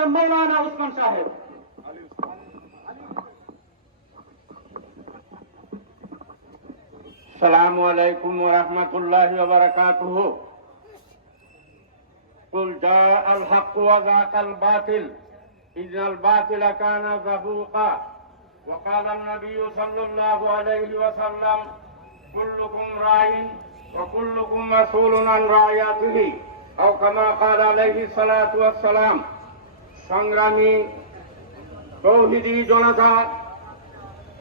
হযরত মাওলানা উসমান সাহেব। আসসালামু আলাইকুম ওয়া রাহমাতুল্লাহি ওয়া বারাকাতুহু। কুল জাআল হাক্কু ওয়া যাকাল বাতিল ইন্নাল বাতিলা কানা যাহুকা ওয়া ক্বালা আন-নাবিয়্যু সাল্লাল্লাহু আলাইহি ওয়া সাল্লাম কুল্লুকুম রাইন ওয়া কুল্লুকুম মাসউলুন আন রাইয়াতিহি আও কামা ক্বালা আলাইহি সালাতু ওয়াস সালাম। সংগ্রামী তৌহিদি জনতা,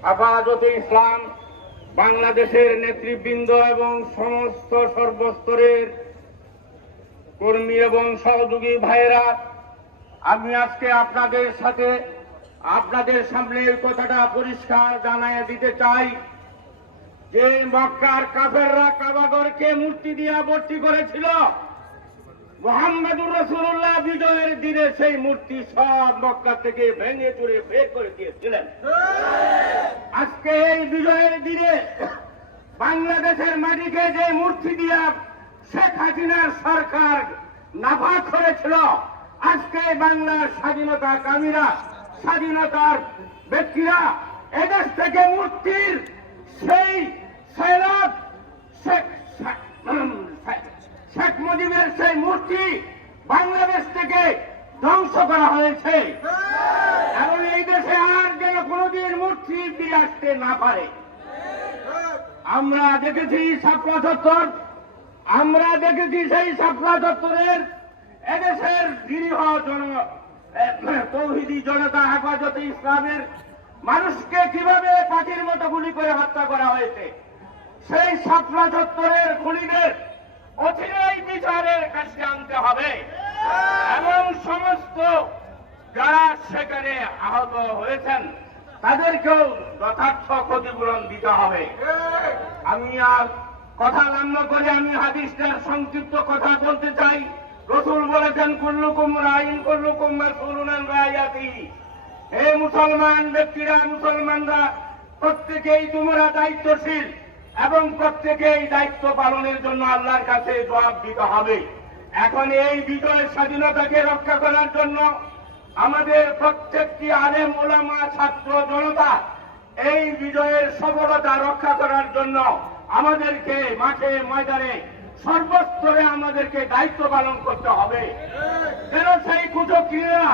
হেফাজতে ইসলাম বাংলাদেশের নেতৃবৃন্দ এবং সমস্ত সর্বস্তরের কর্মী এবং সহযোগী ভাইয়েরা, আমি আজকে আপনাদের সামনে এই কথাটা পরিষ্কার জানায় দিতে চাই যে মক্কার কাফেররা কাবাগরকে মূর্তি দিয়ে ভর্তি করেছিল, মুহাম্মদুর রাসূলুল্লাহ বিজয়ের দিনে সেই মূর্তি সব মক্কা থেকে ভেঙে চুরে বের করে দিয়েছিলেন। আজকে এই বিজয়ের দিনে বাংলাদেশের মাটিকে যে মূর্তি দিয়া শেখ হাসিনার সরকার নাপাক করেছিল, আজকে বাংলার স্বাধীনতা কামীরা, স্বাধীনতার ব্যক্তিরা এদেশ থেকে মূর্তির সেই সৈয়দ শেখ মুজিবের সেই মূর্তি বাংলাদেশ থেকে ধ্বংস করা হয়েছে এবং এই দেশে আর যেন কোনদিন মূর্তি ফিরে আসতে না পারে। আমরা দেখেছি শাপলা চত্বর, আমরা দেখেছি সেই শাপলা চত্বরের এদেশের নিরীহ তৌহিদি জনতা, হেফাজতে ইসলামের মানুষকে কিভাবে পাখির মতো গুলি করে হত্যা করা হয়েছে। সেই শাপলা চত্বরের খুনিদের অচিরেই বিচারের কাছে আনতে হবে এবং সমস্ত যারা সেখানে আহত হয়েছেন তাদেরকেও যথার্থ ক্ষতিপূরণ দিতে হবে। আমি আর কথা লম্বা করে আমি হাদিসটার সংক্ষিপ্ত কথা বলতে চাই। রাসূল বলেছেন, কুল্লুকুম রাইন কুল্লুকুম মাসউলুন আন রাইয়াতিহি। হে মুসলমান ব্যক্তিরা, মুসলমানরা প্রত্যেকেই তোমরা দায়িত্বশীল এবং প্রত্যেকেই দায়িত্ব পালনের জন্য আল্লাহর কাছে জবাব দিতে হবে। এখন এই বিজয় স্বাধীনতাকে রক্ষা করার জন্য আমাদের প্রত্যেকটি আলেম ওলামা ছাত্র জনতা এই বিজয়ের সফলতা রক্ষা করার জন্য আমাদেরকে মাঠে ময়দানে সর্বস্তরে আমাদেরকে দায়িত্ব পালন করতে হবে, যেন সেই কুচক্রীরা